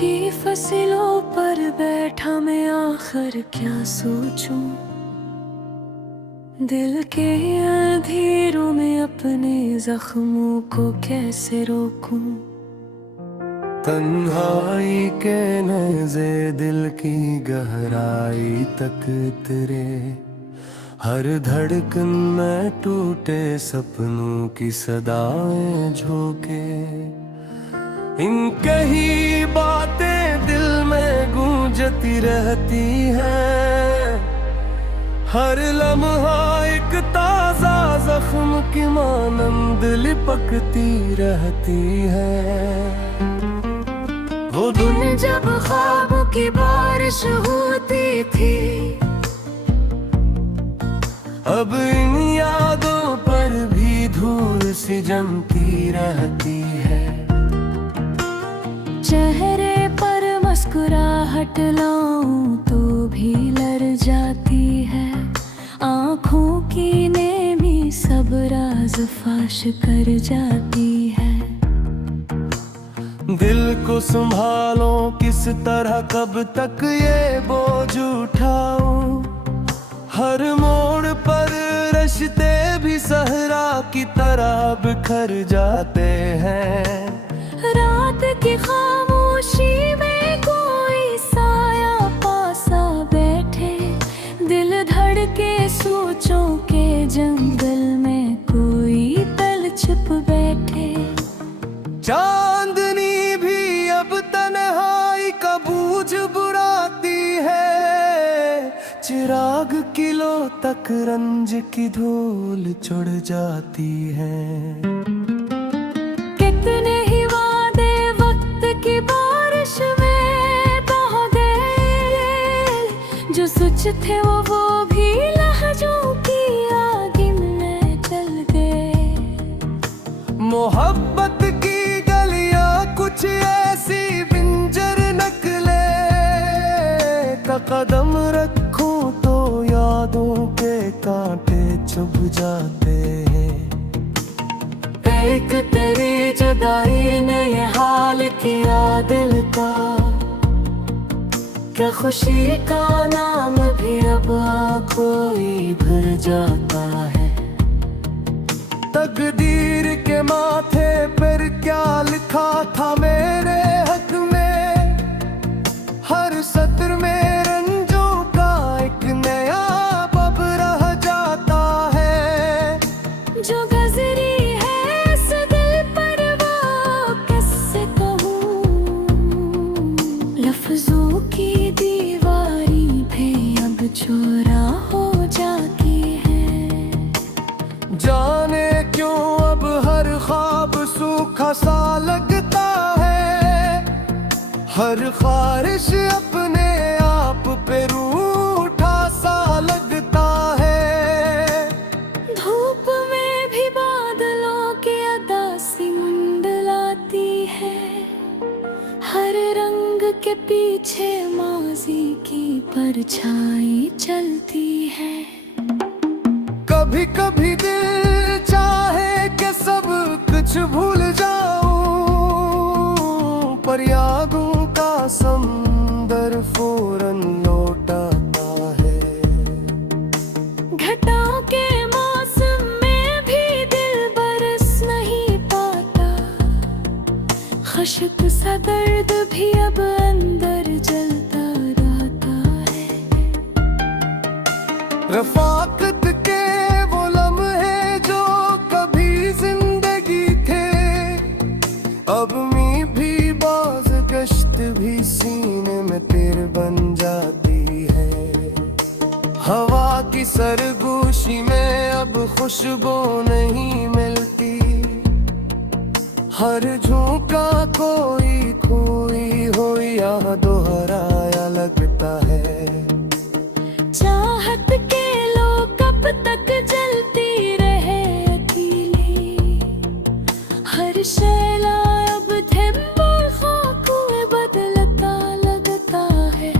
टूटी फसलों पर बैठा मैं आखिर क्या सोचूं। दिल के अंधेरों में अपने जख्मों को कैसे रोकूं। तन्हाई के नज़े दिल की गहराई तक तेरे, हर धड़कन में टूटे सपनों की सदाएं झोंके। इनके ही बातें दिल में गूंजती रहती हैं, हर लम्हा एक ताजा जख्म की मानंद लिपकती रहती है। वो दिन जब ख्वाबों की बारिश होती थी, अब इन यादों पर भी धूल सी जमती रहती है। चेहरे पर मुस्कुराहट लाऊं तो भी लड़ जाती है। आँखों की नेमी सब राज फाश कर जाती है। दिल को संभालो किस तरह, कब तक ये बोझ उठाऊं। हर मोड़ पर रिश्ते भी सहरा की तरह बिखर जाते हैं। रात की खामोशी में कोई साया पासा बैठे, दिल धड़के सोचों के जंगल में कोई पल छुप बैठे। चांदनी भी अब तन्हाई का बोझ बुराती है, चिराग किलो तक रंज की धूल चढ़ जाती है। कितने ही वादे वक्त की बारिश में बह गए, जो सच थे वो भी लहजों की आग में जल गए। मोहब्बत की गलियां कुछ ऐसी बिंजर नकले का कदम रखूं तो यादों के कांटे चुभ जाते हैं। एक तेरी जुदाई ने ये हाल किया दिल का, क्या खुशी का नाम भी अब कोई भर जाता है। तकदीर के माथे पर क्या लिखा था मेरे हक में, हर सत्र में रंजों का एक नया बब रह जाता है। जो गजरी है इस दिल पर वो किससे कहूँ, लफ्जों की दीवारी भी अब चौरा हो जाती है। जाने क्यों अब हर ख्वाब सूखा सा लगता है, हर ख्वाहिश अपने आप पे रूठा सा लगता है। धूप में भी बादलों की अदासी मंडलाती है, हर रंग के पीछे माजी की परछाई चलती है। कभी कभी दिल चाहे कि सब कुछ भूल जाऊं, पर यादों का समंदर फौरन लौट आता है। घटाओं के मौसम में भी दिल बरस नहीं पाता, खुशक सा दर्द भी अब अंदर जलता रहता है। रफाकत के वो लम्हे जो कभी जिंदगी थे, अब मी भी बाज गश्त भी सीने में तीर बन जाती है। हवा की सरगोशी में अब खुशबू नहीं मिलती, हर झोंका कोई खोई हो या दोहराया लगता है। चाहत के लो कब तक जलती रहे अकेली, हर शैला अब थिम और खाक में बदलता लगता है।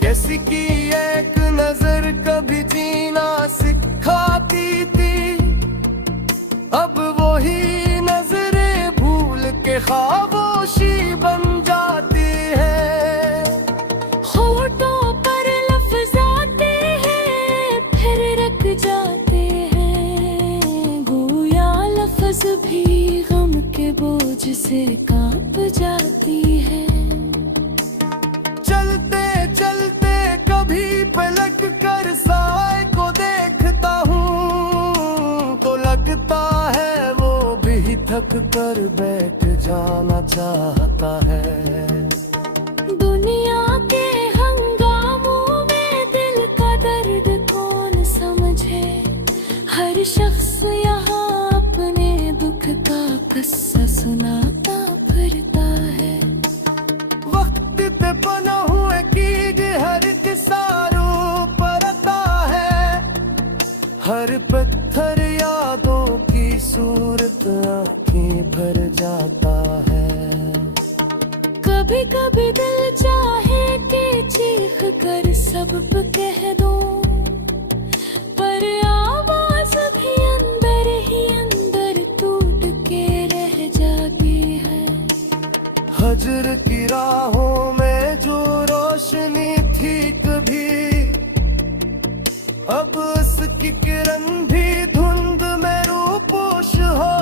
किसी की एक नजर कभी जीना सिखाती थी, अब वही नजरें भूल के खामोशी बन के बोझ से कांप जाती है। चलते चलते कभी पलट कर साए को देखता हूँ तो लगता है वो भी थक कर बैठ जाना चाहता है। दुनिया के हंगामों में दिल का दर्द कौन समझे, हर शख्स यहाँ अपने दुख का किस्सा सुनाता फिरता है। वक्त पे बना हुए कीड़ हर किसारों पर आता है, हर पत्थर यादों की सूरत आँखें भर जाता है। कभी कभी दिल चाहे कि चीख कर सब पे कह दूं, पर आवाज भी अंदर ही अंदर टूट के रह जाती है। हजर की राहों में जो रोशनी थी कभी, अब उसकी किरण भी धुंध में रूपोश हो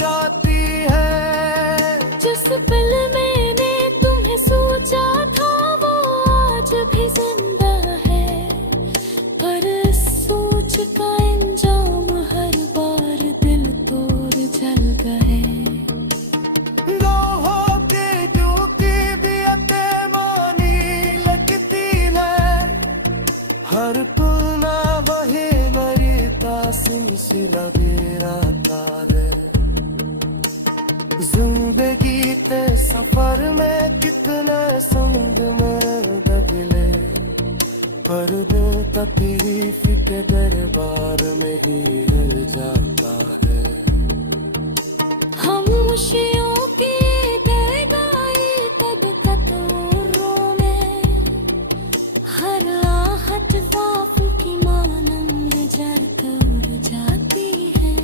जाती है। जिस पल मैंने तुम्हें सोचा था वो आज भी जिंदा है, पर इस सोच का अंजाम हर बार दिल तोड़ जल गए। लोहों की टूटी बियते मानी लगती है, हर पुलना वही मरीता सिलसिला बेराता है। जिंदगी के सफर में कितने संग में बदले, पर दिल तकलीफ के दरबार में ही हिल जाता है। खामोशियों की गहराई तब कतरों में, हर आहट वाफ की मानंद जल कर जाती है।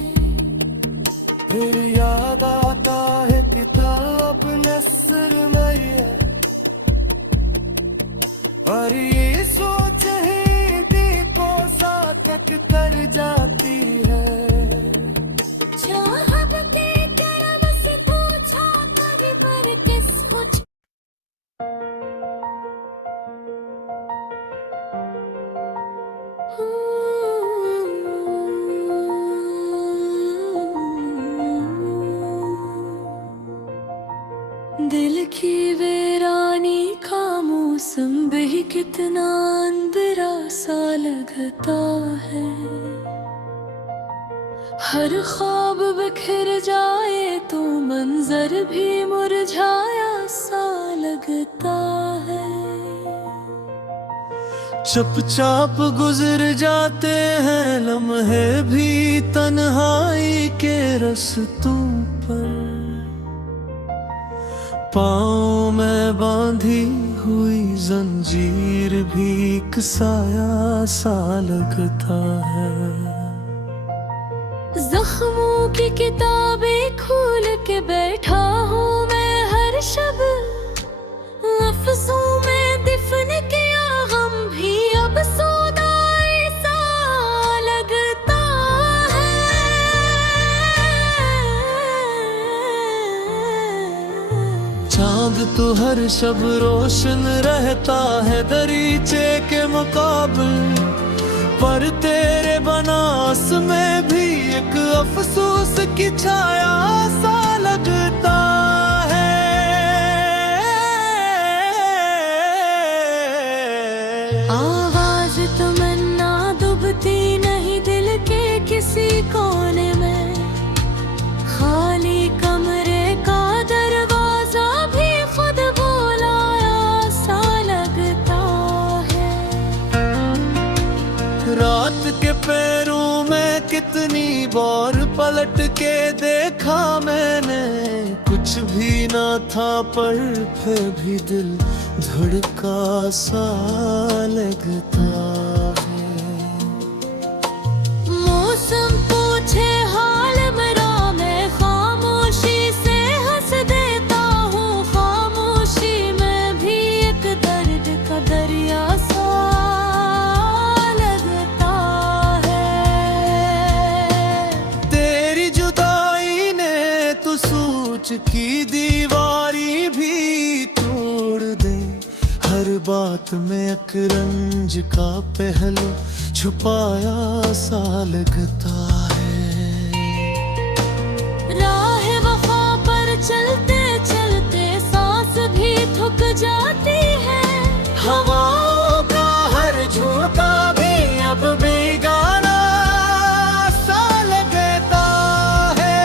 फिर याद आता है किताब नस्र में है, और ये सोच ही दिल को साटक कर जाती है। चाहत के तरफ से पूछा कभी पर किस कुछ दिल की वीरानी का मौसम भी कितना अंधेरा सा लगता है। हर ख्वाब बिखर जाए तो मंजर भी मुरझाया सा लगता है। चुपचाप गुजर जाते हैं लम्हे भी तन्हाई के रस्तों पर, पाँव में बांधी हुई जंजीर भी एक साया सा लगता है। जख्मों की किताबें खोल के बैठा हूँ मैं हर शब, लफ्जों में दफन किया गम भी अब सोदाई सा लगता है। चांद तो हर शब रोशन रहता है दरीचे के मुकाबले, पर तेरे बनास में भी एक अफसोस की छाया सा लगता है। आवाज तमन्ना डूबती नहीं दिल के किसी कोने में, खाली कमरे का दरवाजा भी खुद बुलाया सा लगता है। रात के पैरों में कितनी बार पलट के देखा मैंने, कुछ भी ना था पर फिर भी दिल धड़का सा लगता है। मौसम पूछे हाल मेरा, मैं खामोशी से हंस देता हूँ। खामोशी में भी एक दर्द का दरिया सा लगता है। तेरी जुदाई ने तो सूझ बात में अकरंज का पहलू छुपाया सा लगता है। राह वफा पर चलते चलते सांस भी थक जाती है। हवाओं का हर झोंका भी अब बेगाना सा लगता है।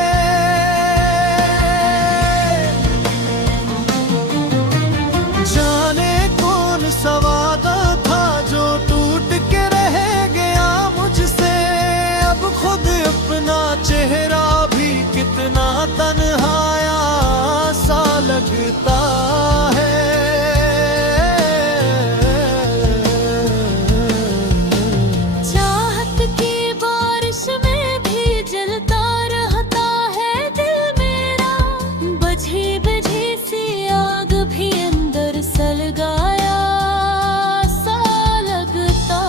जाने कौन सा वादा था जो टूट के रह गया मुझसे, अब खुद अपना चेहरा भी कितना तन्हाया सा लगता है। चाहत की बारिश में भी जलता रहता है दिल मेरा, बुझी बुझी सी आग भी अंदर सलगाया सा लगता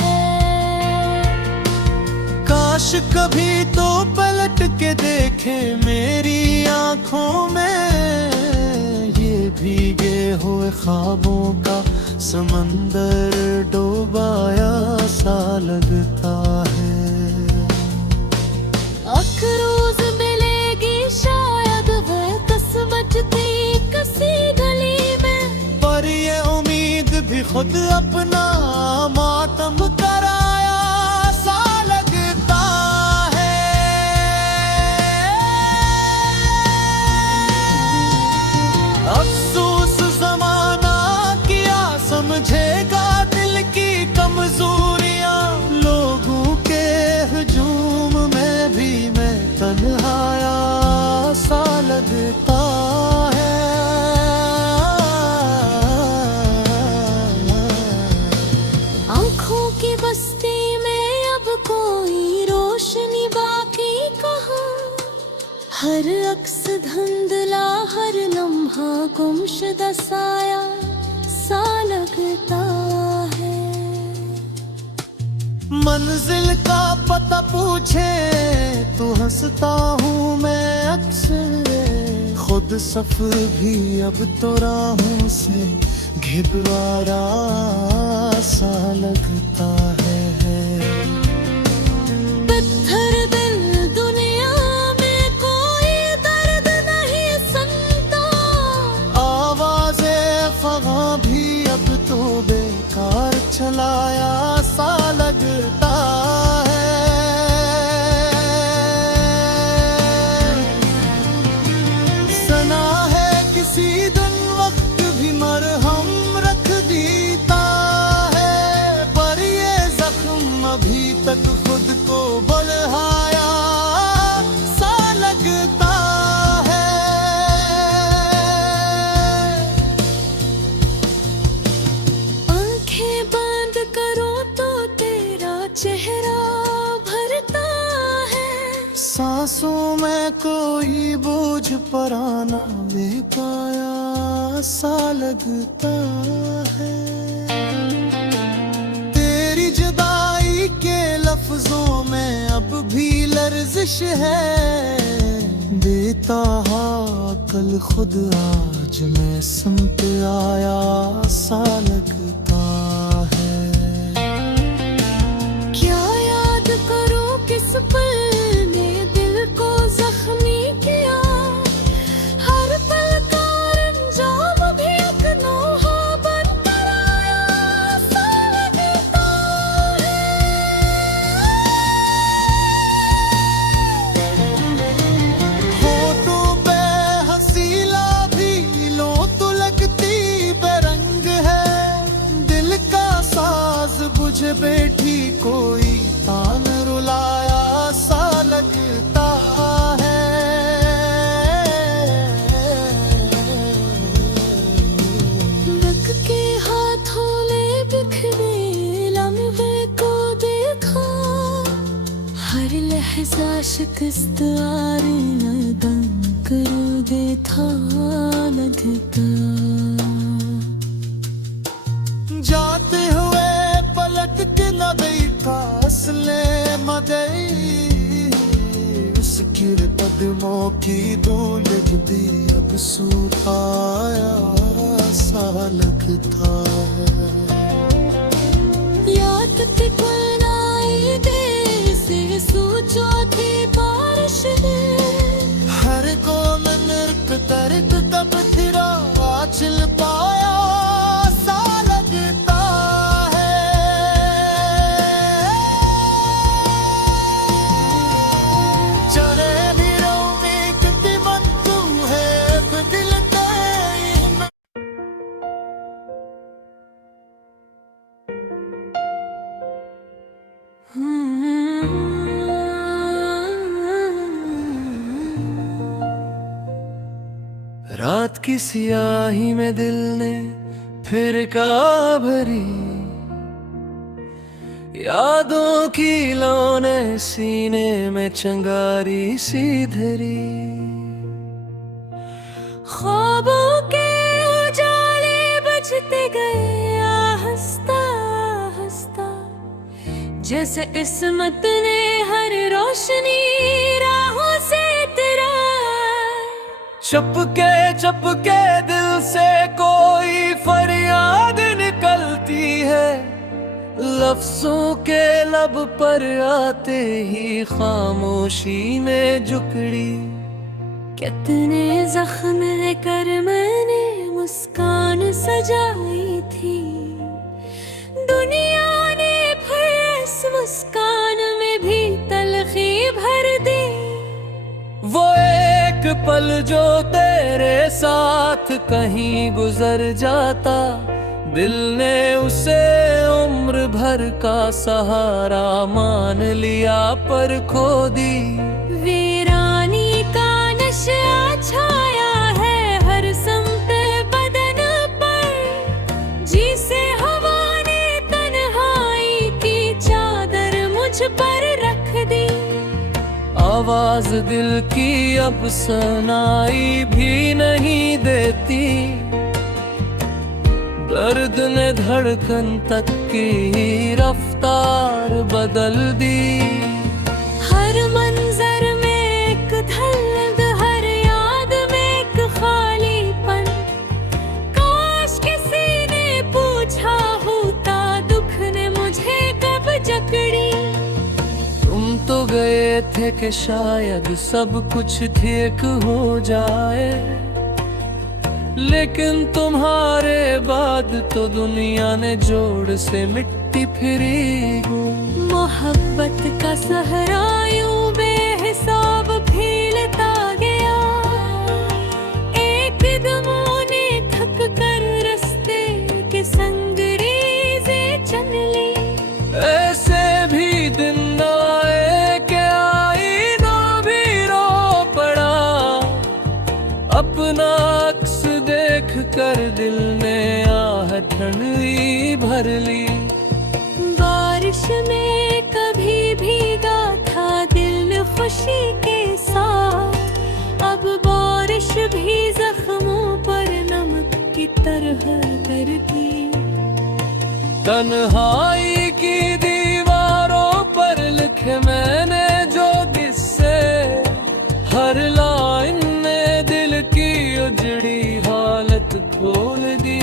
है। काश कभी तो पलट के देखे मेरी आंखों में ये भीगे हुए ख्वाबों का समंदर डूबाया सा लगता है। अखरोज मिलेगी शायद वह किस्मत थी किसी गली में, पर ये उम्मीद भी खुद अपना मातम कराया सा लगता है। अफसोस ज़माना किया समझेगा दिल की कमजोरियां, लोगों के हुजूम में भी मैं तन्हाया सा लगता है। आँखों की बस्ती में अब कोई रोशनी बाकी कहाँ, हर अक्स धुंधला हर लम्हा गुमशुदा साया सा लगता है। मंजिल का पता पूछे तो हंसता हूँ मैं अक्सर, खुद सफर भी अब तो राहों से घिरवाया सा लगता है। पत्थर दिल दुनिया में कोई दर्द नहीं सुनता, आवाज़े फ़ग़ां भी अब तो बेकार चलाया सा लगता है। सना है किसी दिन वक्त भी मरहम रख देता है, पर ये जख्म अभी तक खुद को बलहाया सा लगता है। आंखें बंद करो तो तेरा चेहरा भरता है, सांसों में कोई बोझ पराना ले पाया सा लगता है। तेरी जुदाई के लफ्जों में अब भी लर्जिश है, देता हाँ कल खुद आज मैं समझ आया सा लगता है। क्या याद करो किस पल ने दिल को जख्मी किया, हर पल का अंजाम भी एक नोहा बनकर आया सा लगता है। होठों पे हसीला भी लो तो लगती बेरंग है, दिल का साज बुझ बैठी कोई तान रुलाया सा लगता है। रख के हाथों ले बिखरे लम्हे को देखा, हर लहजा शिकस्त आरना दम कर दे था लगता। जाते हुए पलट के न देखा असले मदई, उसकी कदमों की धूल भी अब सूखाया सा लगता है। याद थी कुलनाई दे से सोचो थी बारिश ने हर को नर्क तर्क तब थिरा आचल पाया सा लगता है। चले वीरों में कितनी मन तू है एक दिल तेरी में। रात की सियाही में दिल ने फिर का भरी, यादों की लौ ने सीने में चंगारी सी धरी। ख्वाबों के उजाले बजते गए आहिस्ता आहिस्ता, जैसे किस्मत ने हर रोशनी राहों से तेरा। चपके दिल से कोई फरियाद निकलती है, लफ्जों के लब पर आते ही खामोशी में जुकड़ी। कितने जख्म कर मैंने मुस्कान सजाई थी, दुनिया ने फिर इस मुस्कान में भी तलखी भर दी। वो एक पल जो तेरे साथ कहीं गुजर जाता, दिल ने उसे उम्र भर का सहारा मान लिया पर खो दी। वीरानी का नशा छाया है हर समत बदन पर, जिसे हवा ने तन्हाई की चादर मुझ पर रख दी। आवाज दिल की अब सुनाई भी नहीं देती, दर्द ने धड़कन तक की रफ्तार बदल दी। हर मंजर में एक धुंध, हर याद में एक खालीपन। काश किसी ने पूछा होता दुख ने मुझे कब जकड़ी। तुम तो गए थे कि शायद सब कुछ ठीक हो जाए, लेकिन तुम्हारे बाद तो दुनिया ने जोड़ से मिट्टी फिरी। मोहब्बत का सहरा यूं बेहिसाब फैलता गया, एक दमों ने थक कर रास्ते के संग रेज़ें चन ली। ऐसे भी दिन आए कि आईना भी रो पड़ा, अपना अक्स देख कर दिल ने आह ठंडी भर ली। बारिश में कभी भीगा था दिल खुशी के साथ, अब बारिश भी जख्मों पर नमक की तरह करती। तन्हाई की दीवारों पर लिखे मैंने जो किस्से, हर लाइन ने दिल की उजड़ी हालत खोल दी।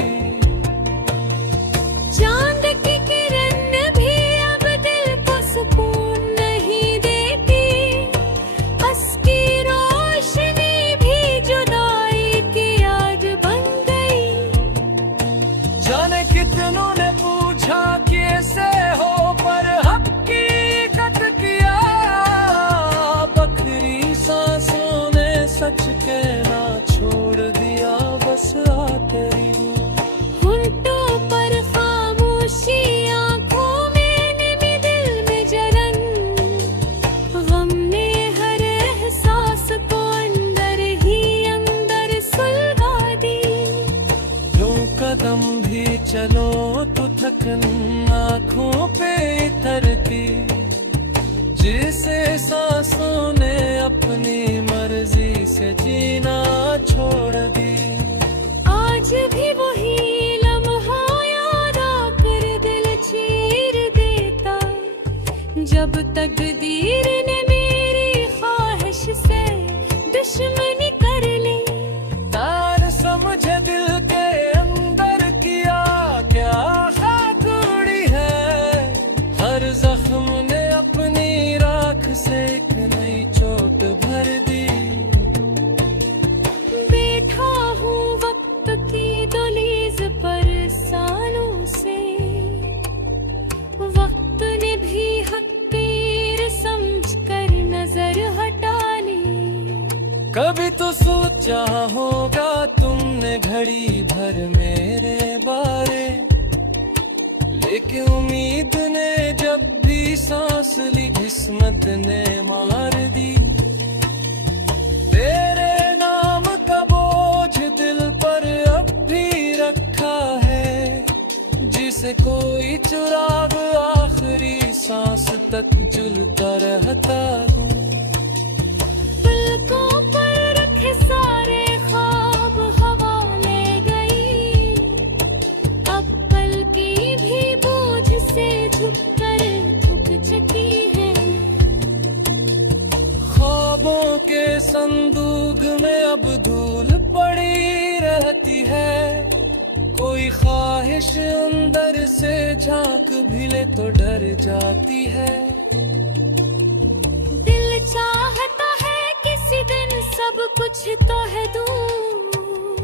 चांद की किरण भी अब दिल को सुकून नहीं देती, बस की रोशनी भी जुदाई की आग बन गई। जाने कितनों ने पूछा कैसे हो, पर हकीकत किया। बखरी सांसों ने सच कहना छोड़ दिया, बस आ तेरी होंठों पर खामोशी, आंखों में निमी, दिल में जलन। गम ने हर एहसास को अंदर ही अंदर सुलगा दी। यूं कदम भी चलो तो थकन आँखों पे तरती, जिसे सांसों ने अपनी मर्जी से जीना छोड़ दी। आज भी वही लम्हा याद आकर दिल चीर देता, जब तकदीर ने मेरी ख्वाहिश से दुश्मनी कर ली। तार समझे दिल के अंदर किया क्या एक उम्मीद ने जब भी सांस ली किस्मत ने मार दी। तेरे नाम का बोझ दिल पर अब भी रखा है, जिसे कोई चुराग आखिरी सांस तक झूलता रहता हूँ। पलकों पर रखे सारे ख्वाब हवा ले गई, अब पल की भी बोझ से झुककर थक चुकी है। ख्वाबों के संदूक में अब धूल पड़ी रहती है, कोई ख्वाहिश अंदर से झांक भी ले तो डर जाती है। दिल चाहता है किसी दिन सब कुछ तो है दूर,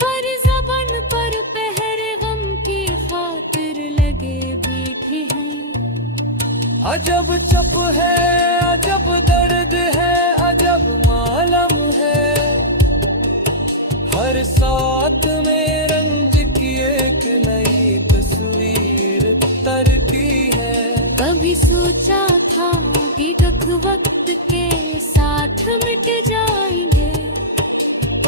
पर ज़बान पर पहर गम की खातिर लगे बैठे हैं। अजब चुप है, अजब दर्द है, अजब मालूम है, हर साथ में रंज की एक नई तस्वीर तरकी है। कभी सोचा था कि दुख वक्त के साथ मिट जाएंगे,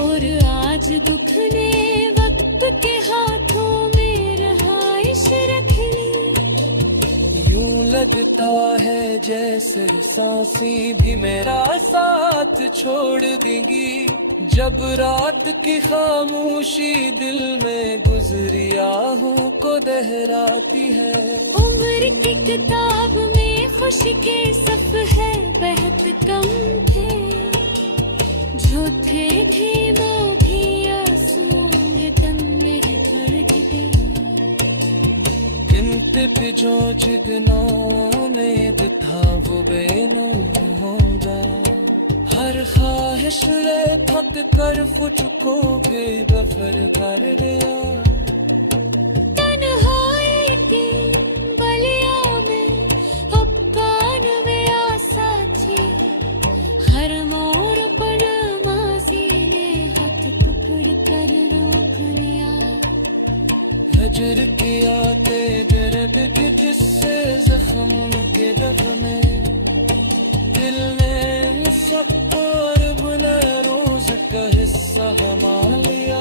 और आज दुख ने वक्त के हाथों में रहाइश रख ली। यूं लगता है जैसे सांसें भी मेरा साथ छोड़ देंगी, जब रात की खामोशी दिल में गुजरी आहों को दोहराती है। उम्र की किताब में खुशी के सफ़हे बेहद कम थे, जो थे वो भी आंसुओं में दम में भर गए। गिनते पे जो चिगना उम्मीद था वो बेनूर होगा, हर ख्वाहिश ले थक कर फुचकोगे दफर कर लिया। तन्हाई की गलियों में हुक्कान में आशा थी, हर मोड़ पर माज़ी ने हाथ पकड़ कर रोक लिया। हजर के आते दर्द के जिससे जख्म के दग में दिल में मुसक्कर बना रोज का हिस्सा हमा लिया।